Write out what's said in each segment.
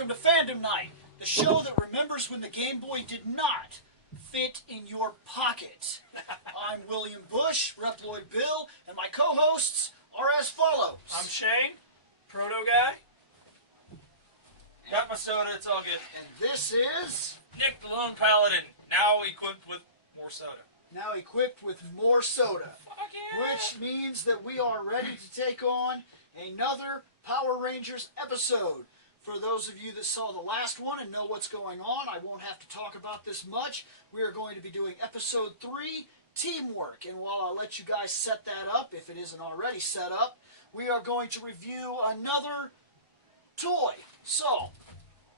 welcome to Fandom Night, the show that remembers when the Game Boy did not fit in your pocket. I'm William Bush, Reploid Bill, and my co-hosts are as follows. I'm Shane, Proto Guy. Got my soda, it's all good. And this is... Nick the Lone Paladin, now equipped with more soda. Now equipped with more soda. Fuck yeah! Which means that we are ready to take on another Power Rangers episode. For those of you that saw the last one and know what's going on, I won't have to talk about this much. We are going to be doing episode 3, Teamwork. And while I'll let you guys set that up, if it isn't already set up, we are going to review another toy. So,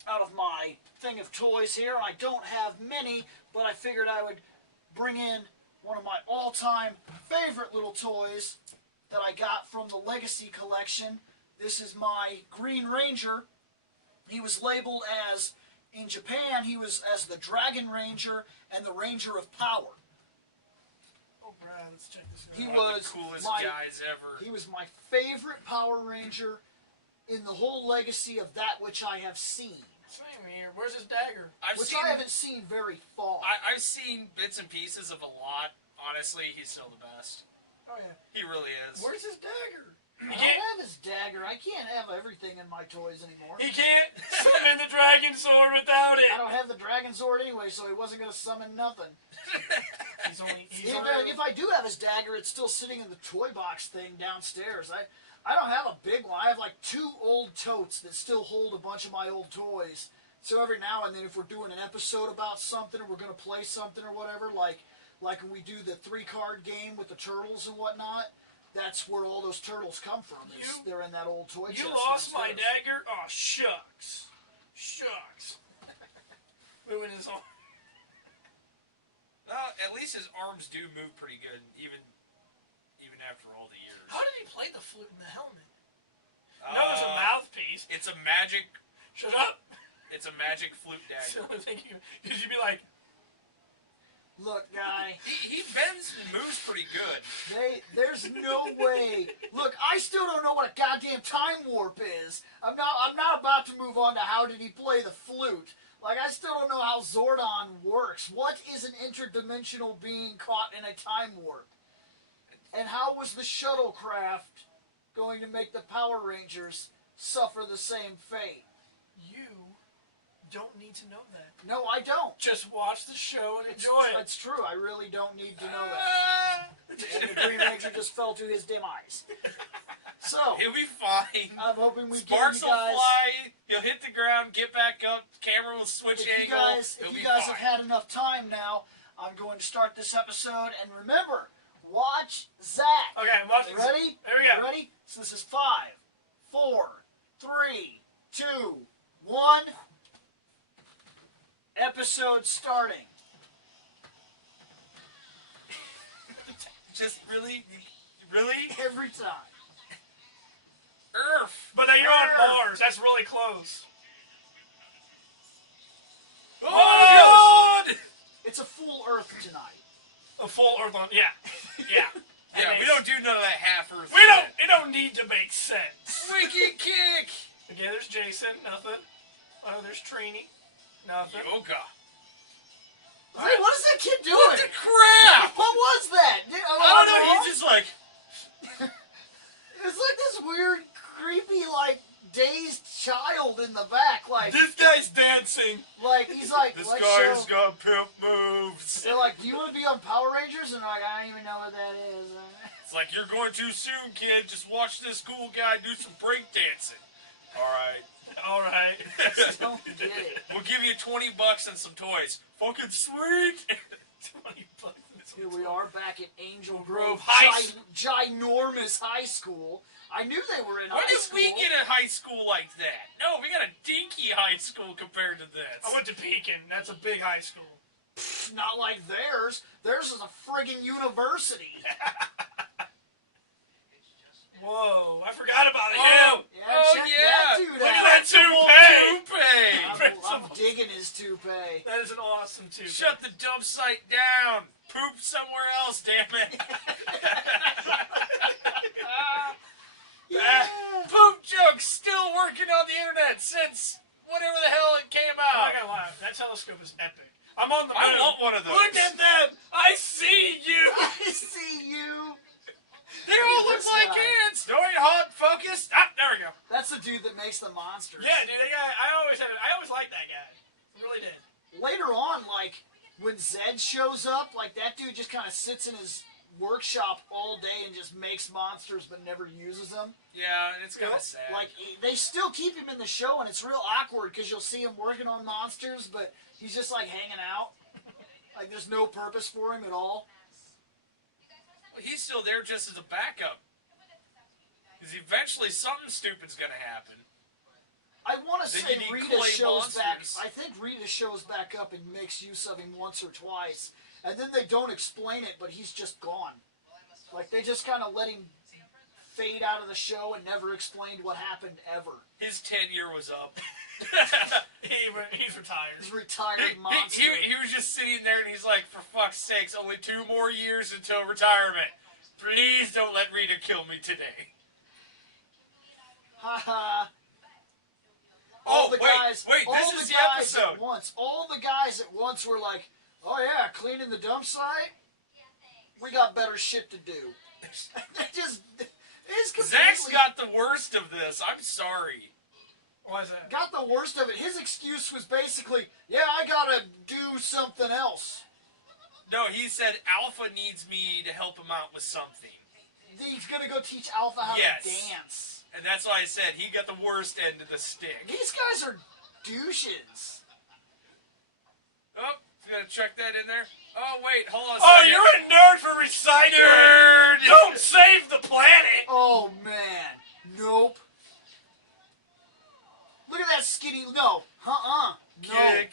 out of my thing of toys here, I don't have many, but I figured I would bring in one of my all-time favorite little toys that I got from the Legacy Collection. This is my Green Ranger. He was labeled as, in Japan, he was as the Dragon Ranger and the Ranger of Power. Oh, Brad, let's check this out. He One was of the coolest my, guys ever. He was my favorite Power Ranger in the whole legacy of that which I have seen. Same here. Where's his dagger? Which I haven't seen very far. I've seen bits and pieces of a lot. Honestly, he's still the best. Oh, yeah. He really is. Where's his dagger? I don't have his dagger. I can't have everything in my toys anymore. He can't summon the dragon sword without it. I don't have the Dragon Sword anyway, so he wasn't going to summon nothing. If I do have his dagger, it's still sitting in the toy box thing downstairs. I don't have a big one. I have like 2 old totes that still hold a bunch of my old toys. So every now and then, if we're doing an episode about something, or we're going to play something or whatever, like when we do the 3-card game with the turtles and whatnot, that's where all those turtles come from. They're in that old toy chest. You lost my dagger? Oh, shucks. Shucks. Moving his arm. Well, at least his arms do move pretty good, even after all the years. How did he play the flute in the helmet? No, there's a mouthpiece. It's a magic... Shut up. It's a magic flute dagger. Because you'd be like... Look, guy. He bends and moves pretty good. There's no way. Look, I still don't know what a goddamn time warp is. I'm not about to move on to how did he play the flute. Like, I still don't know how Zordon works. What is an interdimensional being caught in a time warp? And how was the shuttlecraft going to make the Power Rangers suffer the same fate? You don't need to know that. No, I don't. Just watch the show and enjoy it. That's true. I really don't need to know that. And the Green Ranger just fell to his demise. So, he'll be fine. I'm hoping we Sparks get you guys... will fly, he'll hit the ground, get back up, camera will switch angle, If you guys have had enough time now, I'm going to start this episode. And remember, watch Zach. Okay, I'm watching. Ready? There we go. Ready? So this is 5, 4, 3, 2, 1... Episode starting. Just really? Every time. Earth! But now you're on Mars. That's really close. Oh, God! It's a full Earth tonight. A full Earth on. Yeah. Yeah. Yeah, we don't do none of that half Earth. It don't need to make sense. Wicked kick! Okay, there's Jason. Nothing. Oh, there's Trini. Nothing. Yoga. Hey, what is that kid doing? What the crap? What was that? I don't know, he's just like... It's like this weird, creepy, like, dazed child in the back, like... This guy's dancing. Like, he's like... This guy's got pimp moves. They're like, do you want to be on Power Rangers? And they're like, I don't even know what that is. It's like, you're going too soon, kid. Just watch this cool guy do some break dancing. Alright. Alright. Don't get it. We'll give you $20 and some toys. Fucking sweet! 20 bucks. Here we are back at Angel Grove Grove ginormous high school. I knew they were in Why high did school. we get a high school like that? No, we got a dinky high school compared to this. I went to Pekin. That's a big high school. Not like theirs. Theirs is a friggin' university. Whoa, I forgot about him. Yeah, check that dude Look out. at that toupee. I'm digging his toupee. That is an awesome toupee. Shut the dump site down. Poop somewhere else, damn it. Yeah. Poop joke's still working on the internet since whenever the hell it came I'm out. not gonna lie, that telescope is epic. I'm on the moon. I want one of those. Look at them! I see you! I see you. They all look This like guy. ants. No, ain't hot, focused. Ah, there we go. That's the dude that makes the monsters. Yeah, dude, I always liked that guy. I really did. Later on, like, when Zed shows up, like, that dude just kind of sits in his workshop all day and just makes monsters but never uses them. Yeah, and it's kind of sad. Like, they still keep him in the show, and it's real awkward because you'll see him working on monsters, but he's just, like, hanging out. Like, there's no purpose for him at all. Well, he's still there just as a backup. Because eventually something stupid's going to happen. I want to Then say you need Rita clay shows back. monsters. I think Rita shows back up and makes use of him once or twice, and then they don't explain it, but he's just gone. Like, they just kind of let him fade out of the show and never explained what happened ever. His tenure was up. He's retired. He's a retired monster. He was just sitting there and he's like, for fuck's sakes, only 2 more years until retirement. Please don't let Rita kill me today. Haha. Oh, wait, this is the episode. At once, all the guys at once were like, "Oh yeah, cleaning the dump site. We got better shit to do." They just, it's completely Zach's got the worst of this. I'm sorry. Why is that? got the worst of it. His excuse was basically, "Yeah, I gotta do something else." No, he said Alpha needs me to help him out with something. He's gonna go teach Alpha how Yes. to dance. And that's why I said he got the worst end of the stick. These guys are douches. Oh, you gotta check that in there. Oh, wait, hold on a Oh, second. you're a nerd for recycling. Nerd! Don't save the planet. Oh man, nope. Look at that skinny. No, no. Kick.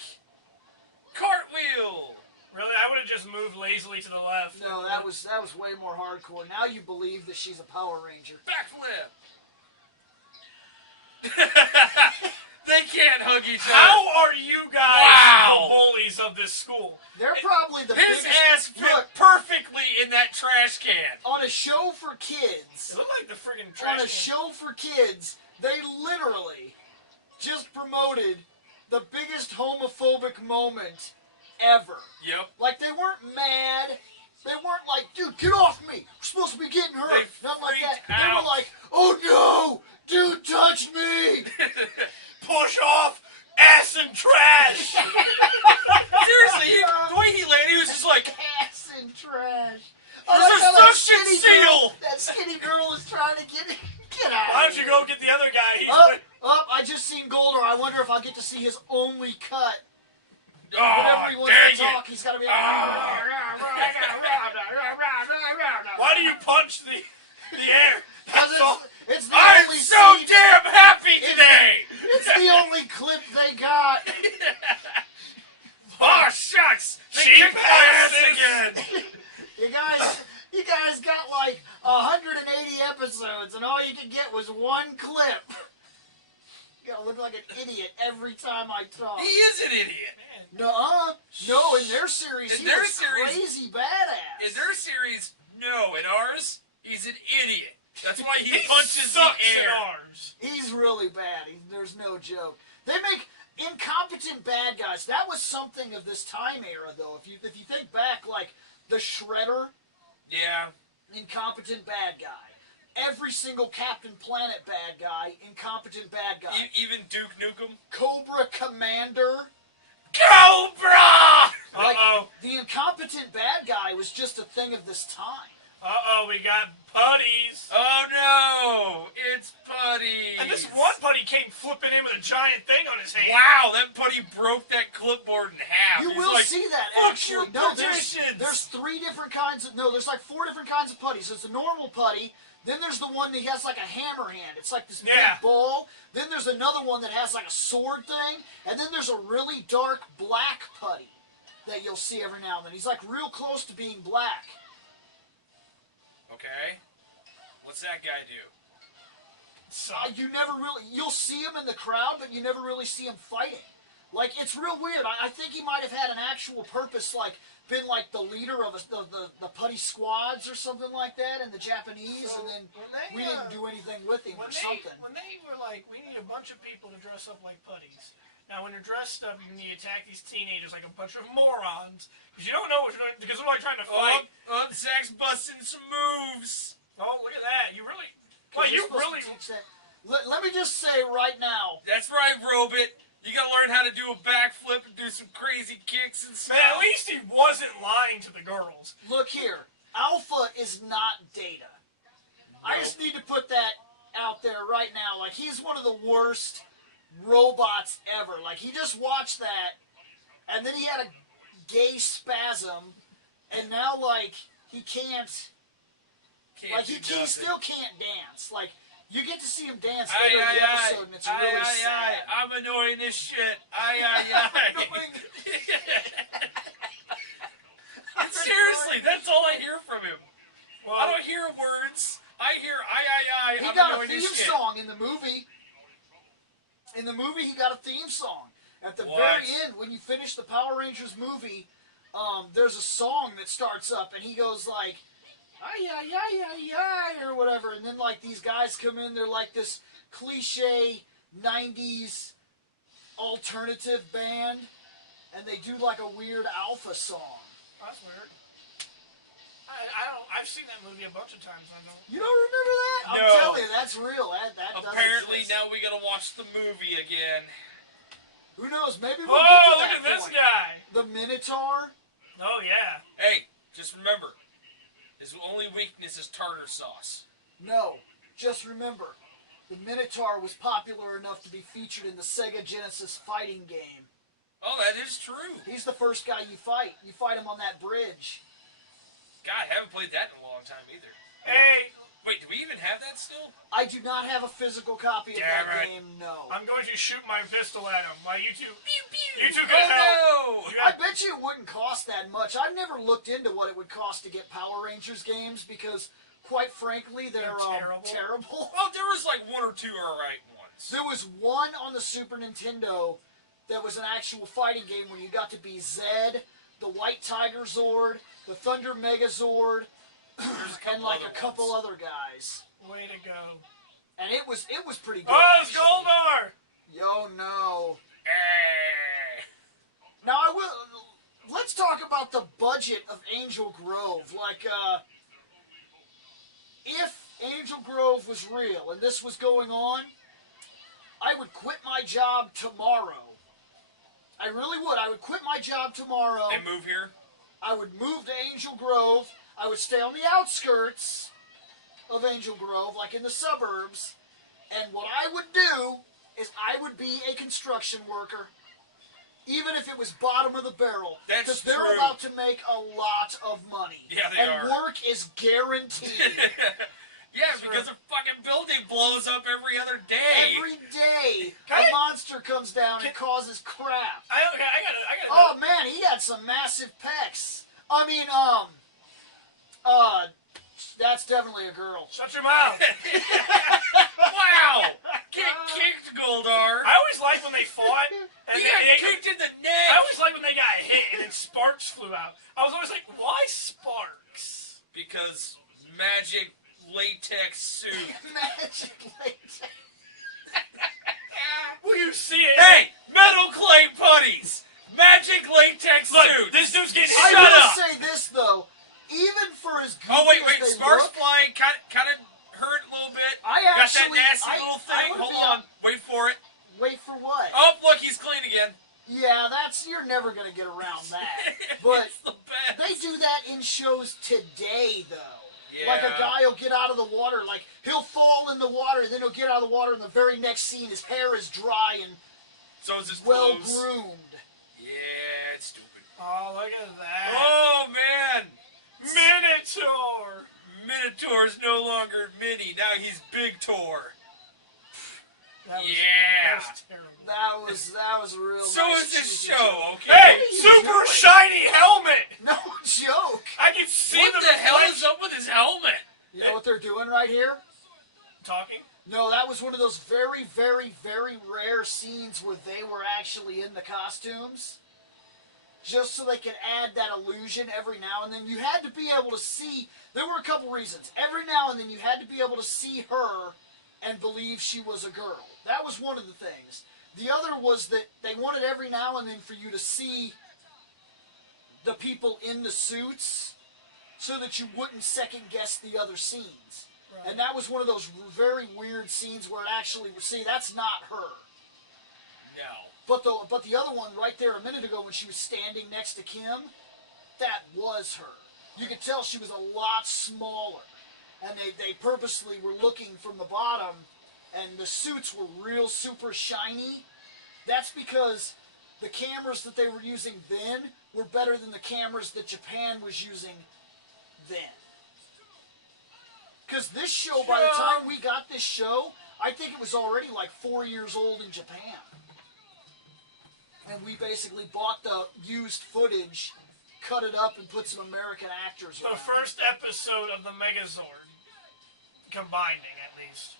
Cartwheel. Really, I would have just moved lazily to the left. No, that was way more hardcore. Now you believe that she's a Power Ranger. Backflip. They can't hug each other. How are you guys Wow. the bullies of this school? They're probably the His biggest. ass fit Look, perfectly in that trash can. on a show for kids, It looked like the friggin' on trash a can. show for kids, they literally just promoted the biggest homophobic moment ever. Yep. Like, they weren't mad. They weren't like, "Dude, get off me. We're supposed to be getting hurt." They Nothing like that. freaked They out. were like, "Oh no, dude, touch me." Push off, ass and trash. Seriously, the way he landed, he was just like, Ass and trash. There's like a how that suction skinny seal. girl- That skinny girl is trying to get out. Why don't you go get the other guy? He's I just seen Goldar. I wonder if I'll get to see his only cut. Whenever oh, he wants dang to talk, he's got to be like, Why do you punch the air? Because That's all. it's the I'm only so scene- damn happy today. It's the only clip they got. Oh, shucks. They Cheap kicked my ass asses. again. You guys got like 180 episodes, and all you could get was one clip. You gotta look like an idiot every time I talk. He is an idiot. No, in their series, In he their was series- crazy badass. In their series, no. In ours, he's an idiot. That's why he He punches the sucks in air. ours. He's really bad. There's no joke. They make incompetent bad guys. That was something of this time era, though. If you think back, like the Shredder, Yeah. incompetent bad guy. Every single Captain Planet bad guy, incompetent bad guy. Even Duke Nukem. Cobra Commander. Cobra! Like, Uh-oh. the incompetent bad guy was just a thing of this time. Uh-oh, we got putties. Oh no! It's Putty! And this one putty came flipping in with a giant thing on his hand. Wow, that Putty broke that clipboard in half. You He's will like, see that, "Fuck actually. your No, petitions." there's 3 different kinds of... No, there's like 4 different kinds of putties. There's the normal putty. Then there's the one that has like a hammer hand. It's like this Yeah. big ball. Then there's another one that has like a sword thing. And then there's a really dark black putty that you'll see every now and then. He's like real close to being black. Okay. What's that guy do? You'll see him in the crowd, but you never really see him fighting. Like, it's real weird. I think he might have had an actual purpose, like, been like the leader of the putty squads or something like that in the Japanese, So, and then when they, we didn't do anything with him or something. When they were like, we need a bunch of people to dress up like putties, Now, when you're dressed up, you attack these teenagers like a bunch of morons. Because you don't know what you're doing, because they're like trying to fight. Zach's busting some moves. Oh, look at that. You really... Well, you really... Let me just say right now. That's right, Robit. You gotta learn how to do a backflip and do some crazy kicks and stuff. Man, at least he wasn't lying to the girls. Look here. Alpha is not Data. Nope. I just need to put that out there right now. Like, he's one of the worst robots ever. Like, he just watched that, and then he had a gay spasm, and now, like, he can't like, he still can't dance. Like, you get to see him dance later in the episode, and it's really sad. I'm annoying this shit. Seriously, that's all I hear from him. Well, I don't hear words. I hear He got a theme song in the movie. In the movie, he got a theme song. At the very end, when you finish the Power Rangers movie, there's a song that starts up, and he goes like, or whatever, and then like these guys come in, they're like this cliche 90s alternative band, and they do like a weird Alpha song. That's weird. I've seen that movie a bunch of times. You don't remember that? No. I'm telling you, that's real. That apparently does exist. now we gotta watch the movie again. Who knows? Maybe we'll look get to that at this point. guy. The Minotaur. Oh yeah. Hey, just remember, his only weakness is tartar sauce. No, just remember, the Minotaur was popular enough to be featured in the Sega Genesis fighting game. Oh, that is true. He's the first guy you fight. You fight him on that bridge. God, I haven't played that in a long time either. Hey! Wait, do we even have that still? I do not have a physical copy of that game, no. I'm going to shoot my pistol at him. While you two... Pew, pew. You two can help. No! I bet you it wouldn't cost that much. I've never looked into what it would cost to get Power Rangers games because, quite frankly, they're terrible. Well, there was like one or two alright ones. There was one on the Super Nintendo that was an actual fighting game where you got to be Zed, the White Tiger Zord, the Thunder Megazord, and like a couple other guys. Way to go. And it was pretty good. Oh, it's Goldar! Yo, no. Now, let's talk about the budget of Angel Grove. Like, if Angel Grove was real and this was going on, I would quit my job tomorrow. I really would. I would quit my job tomorrow. And move here? I would move to Angel Grove. I would stay on the outskirts of Angel Grove, like in the suburbs. And what I would do is I would be a construction worker, even if it was bottom of the barrel. That's because true. they're about to make a lot of money. Yeah, they are. And work is guaranteed. Yeah, because a fucking building blows up every other day. Every day, a monster comes down and causes crap. I gotta Oh man, he had some massive pecs. I mean, that's definitely a girl. Shut your mouth. Wow! Get kicked, Goldar. I always liked when they fought. And He got kicked in the neck. I always liked when they got hit and then sparks flew out. I was always like, why sparks? Because magic latex suit. Magic latex. Will you see it? Hey! Metal clay putties! Magic latex Look, suit! this dude's getting I shut will up. say this though, even for as goofy Oh, wait. as they Sparks look, fly kind of hurt a little bit. I Got actually- that nasty I- little I thing. would Hold be on. on- Wait for it. wait for what? Oh, look, he's clean again. Yeah, you're never gonna get around that. But It's the best. they do that in shows today, though. Yeah. Like a guy will get out of the water, like he'll fall in the water, and then he'll get out of the water, and the very next scene, his hair is dry and So is his well clothes. groomed. Yeah, it's stupid. Oh, look at that. Oh, man. Minotaur. Minotaur's no longer mini. Now he's Big Tor. That was, Yeah. That was terrible. That was a real. So nice is this cheesy show, joke. okay? Hey, What are you super doing? shiny helmet. No joke. I can see What the hell is reflection. up with his helmet? You know what they're doing right here? Talking? No, that was one of those very, very, very rare scenes where they were actually in the costumes. Just so they could add that illusion every now and then. You had to be able to see, there were a couple reasons. Every now and then you had to be able to see her and believe she was a girl. That was one of the things. The other was that they wanted every now and then for you to see the people in the suits so that you wouldn't second guess the other scenes. Right. And that was one of those very weird scenes where it actually, see, that's not her. No. But the other one right there a minute ago when she was standing next to Kim, that was her. You could tell she was a lot smaller. And they purposely were looking from the bottom, and the suits were real super shiny. That's because the cameras that they were using then were better than the cameras that Japan was using then. Because this show, by the time we got this show, I think it was already like 4 years old in Japan. And we basically bought the used footage, cut it up, and put some American actors around. The first episode of the Megazord, combining at least.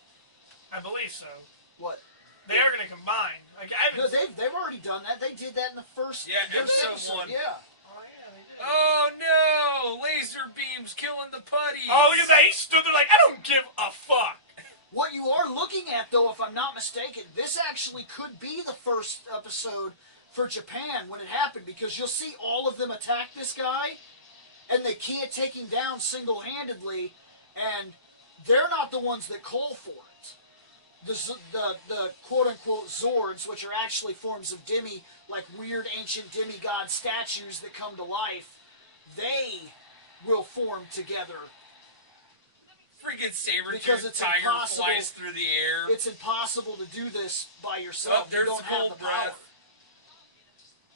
I believe so. What? They are going to combine. Like I No, haven't. they've already done that. They did that in the first episode 1. Yeah. Oh yeah, they did. Oh no! Laser beams killing the putties. Oh, look at that! He stood there like, I don't give a fuck. What you are looking at, though, if I'm not mistaken, this actually could be the first episode for Japan when it happened, because you'll see all of them attack this guy, and they can't take him down single-handedly, and they're not the ones that call for it. The quote-unquote Zords, which are actually forms of like weird ancient demigod statues that come to life, they will form together. Freaking Because saber-tooth it's tiger impossible. flies through the air. It's impossible to do this by yourself. Oh, there's you don't the have cold the power. breath.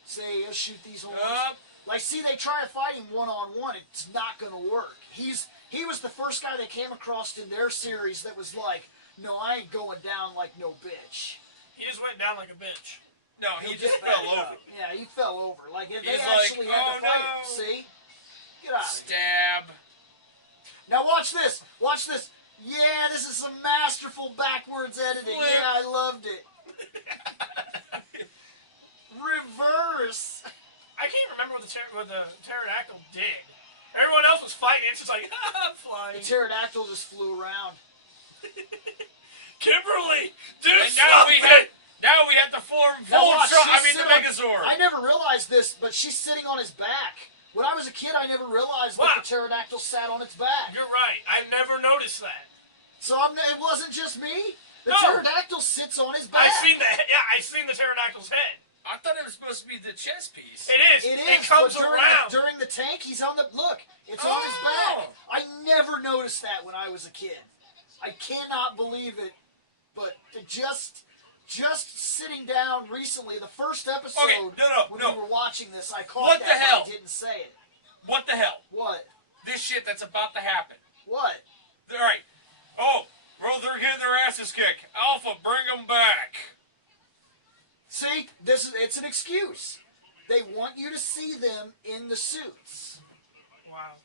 See, you'll shoot these horns. Up. Like, see, they try to fight him one-on-one. It's not going to work. He was the first guy they came across in their series that was like, no, I ain't going down like no bitch. He just went down like a bitch. No, he He'll just get back fell over. up. Yeah, he fell over. Like, they He's actually like, had to "Oh, fight no." him. See? Get out of here. Stab. Now watch this. Watch this. Yeah, this is some masterful backwards editing. Flip. Yeah, I loved it. Reverse. I can't remember what the pterodactyl did. Everyone else was fighting. It's just like, I'm flying. The pterodactyl just flew around. Kimberly, do And now something. we have to form Now watch, Voltron. I she's mean the sitting on- Megazord. I never realized this, but she's sitting on his back. When I was a kid, I never realized that Wow. the pterodactyl sat on its back. You're right. I never noticed that. So it wasn't just me. The No. pterodactyl sits on his back. I seen the pterodactyl's head. I thought it was supposed to be the chess piece. It is. It It is, comes but around. during the tank, he's on the look. It's on his back. I never noticed that when I was a kid. I cannot believe it, but just sitting down recently, the first episode Okay, no, when no. we were watching this, I caught What that, the hell? but I didn't say it. What the hell? What? This shit that's about to happen. What? All right. Oh, well, they're getting their asses kicked. Alpha, bring them back. See, it's an excuse. They want you to see them in the suits. Wow.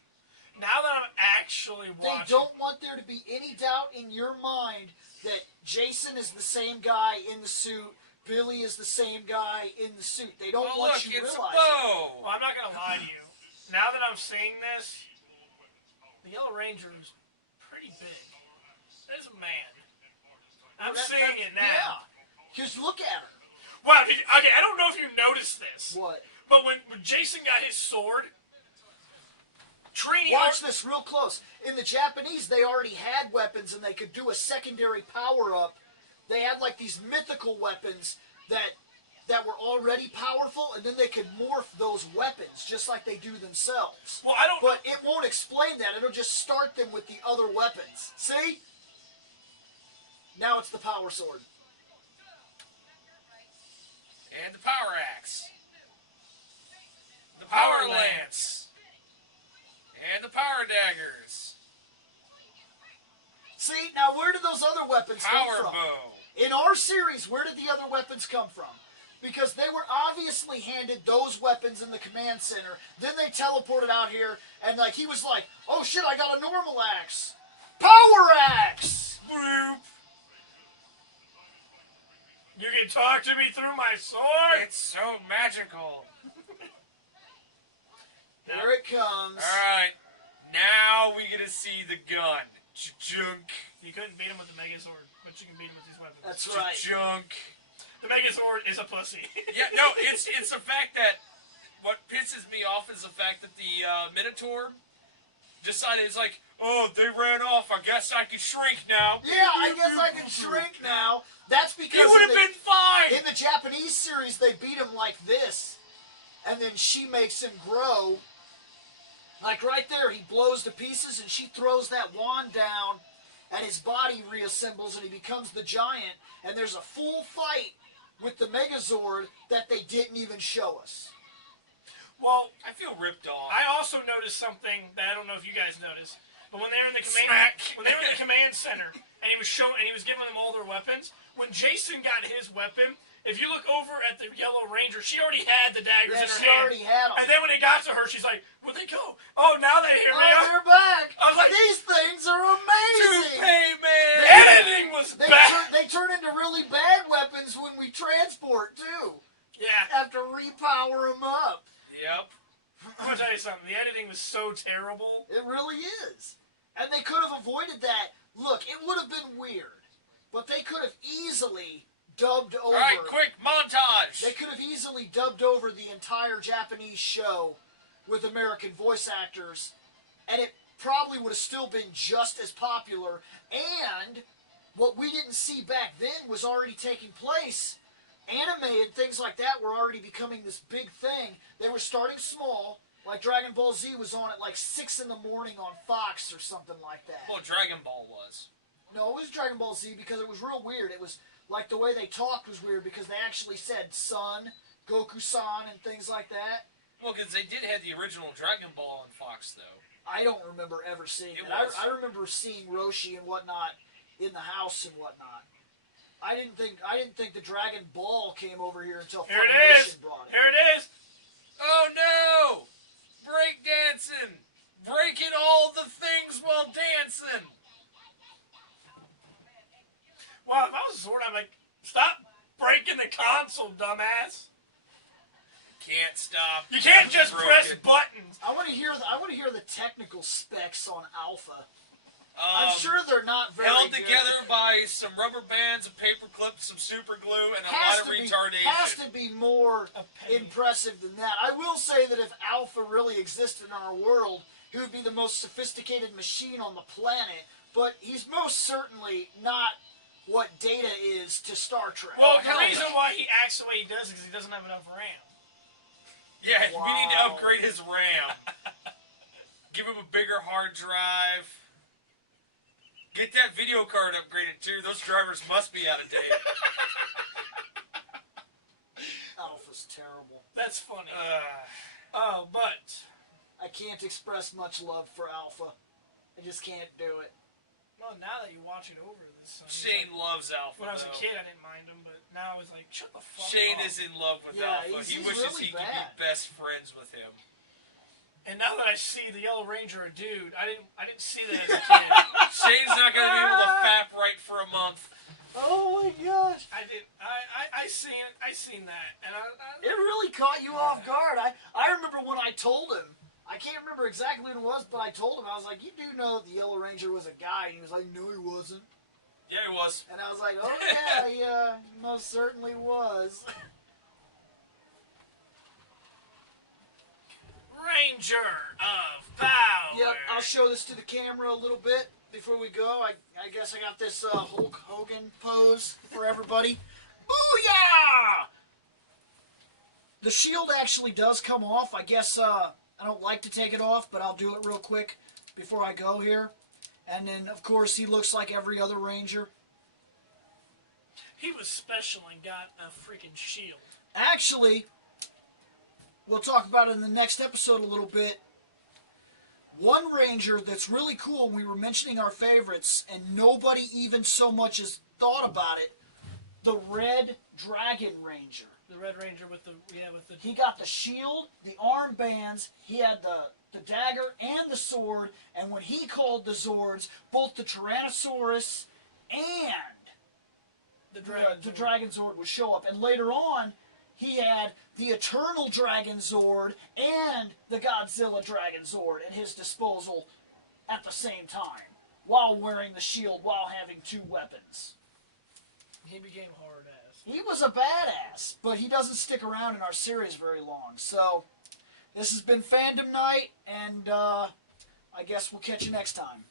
Now that I'm actually watching, They don't want there to be any doubt in your mind that Jason is the same guy in the suit, Billy is the same guy in the suit. They don't Oh, want look, you it's a realizing. bow. Well, I'm not gonna lie to you. Now that I'm seeing this, the Yellow Ranger is pretty big. There's a man. I'm seeing it now. Yeah. Because look at her. Wow. Okay, I don't know if you noticed this, What? but when Jason got his sword, Trini. Watch this real close. In the Japanese, they already had weapons and they could do a secondary power-up. They had like these mythical weapons that were already powerful, and then they could morph those weapons just like they do themselves. Well, I don't. But it won't explain that. It'll just start them with the other weapons. See? Now it's the power sword. And the power axe. The power Power lance. And the power daggers. See? Now where did those other weapons come Power from? bow. In our series, where did the other weapons come from? Because they were obviously handed those weapons in the command center. Then they teleported out here, and like he was like, "Oh shit, I got a normal axe, power axe." Bloop. You can talk to me through my sword. It's so magical. Here it comes. Alright. Now we get to see the gun. Junk. You couldn't beat him with the Megazord, but you can beat him with these weapons. That's right. Junk. The Megazord is a pussy. Yeah, no, it's the fact that what pisses me off is the fact that the Minotaur decided it's like, oh, they ran off. I guess I can shrink now. Yeah, I guess I can shrink now. That's He because would have been fine. in the Japanese series they beat him like this, and then she makes him grow. Like right there, he blows to pieces, and she throws that wand down, and his body reassembles, and he becomes the giant. And there's a full fight with the Megazord that they didn't even show us. Well, I feel ripped off. I also noticed something that I don't know if you guys noticed, but when they were in the command center, and he was giving them all their weapons. When Jason got his weapon, if you look over at the Yellow Ranger, she already had the daggers in her she hand. already had them. And then when it got to her, she's like, "Where'd they go? Oh, now they hear me." They're back. I was like, these things are amazing. Hey, man. The editing was bad. They turn into really bad weapons when we transport too. Yeah. Have to repower them up. Yep. I'm gonna tell you something. The editing was so terrible. It really is. And they could have avoided that. Look, it would have been weird, but they could have easily dubbed over. All right, quick montage. They could have easily dubbed over the entire Japanese show with American voice actors, and it probably would have still been just as popular. And what we didn't see back then was already taking place. Anime and things like that were already becoming this big thing. They were starting small, like Dragon Ball Z was on at like 6 in the morning on Fox or something like that. Well, Dragon Ball was. No, it was Dragon Ball Z because it was real weird. It was like the way they talked was weird because they actually said son, Goku-san, and things like that. Well, because they did have the original Dragon Ball on Fox, though. I don't remember ever seeing it. I remember seeing Roshi and whatnot in the house and whatnot. I didn't think the Dragon Ball came over here until Here it is. Funimation brought it. Here it is. Oh, no! Break dancing! Breaking all the things while dancing! Wow, if I was Zord, I'm like, stop breaking the console, dumbass. Can't stop. You can't just press Broken. buttons. I want to hear the technical specs on Alpha. I'm sure they're not very held good. together by some rubber bands, a paper clip, some super glue, and a lot of retardation. Has to be more impressive than that. I will say that if Alpha really existed in our world, he would be the most sophisticated machine on the planet, but he's most certainly not what Data is to Star Trek. Well, the reason why he acts the way he does is because he doesn't have enough RAM. Yeah, Wow. we need to upgrade his RAM. Give him a bigger hard drive. Get that video card upgraded, too. Those drivers must be out of date. Alpha's terrible. That's funny. But I can't express much love for Alpha. I just can't do it. well, now that you watch it over this, Shane loves Alpha, when I was a though. kid, I didn't mind him, but now I was like, shut the fuck Shane up. is in love with Yeah, Alpha. He he's wishes really he could bad. be best friends with him. And now that I see the Yellow Ranger a dude, I didn't see that as a kid. Shane's not going to be able to fap right for a month. Oh my gosh. I seen that, and It really caught you off guard. I remember when I told him, I can't remember exactly what it was, but I told him, I was like, you do know the Yellow Ranger was a guy. And he was like, no, he wasn't. Yeah, he was. And I was like, oh yeah, he most certainly was. Ranger of Power. Yep, I'll show this to the camera a little bit before we go. I guess I got this Hulk Hogan pose for everybody. Booyah! The shield actually does come off. I guess I don't like to take it off, but I'll do it real quick before I go here. And then, of course, he looks like every other Ranger. He was special and got a freaking shield. Actually, we'll talk about it in the next episode a little bit. One Ranger that's really cool, we were mentioning our favorites, and nobody even so much as thought about it, the Red Dragon Ranger. The Red Ranger with the He got the shield, the armbands, he had the dagger and the sword, and when he called the Zords, both the Tyrannosaurus and the Dragon Zord would show up. And later on, he had the Eternal Dragon Zord and the Godzilla Dragon Zord at his disposal at the same time, while wearing the shield, while having two weapons. He became hard ass. He was a badass, but he doesn't stick around in our series very long. So, this has been Fandom Night, and I guess we'll catch you next time.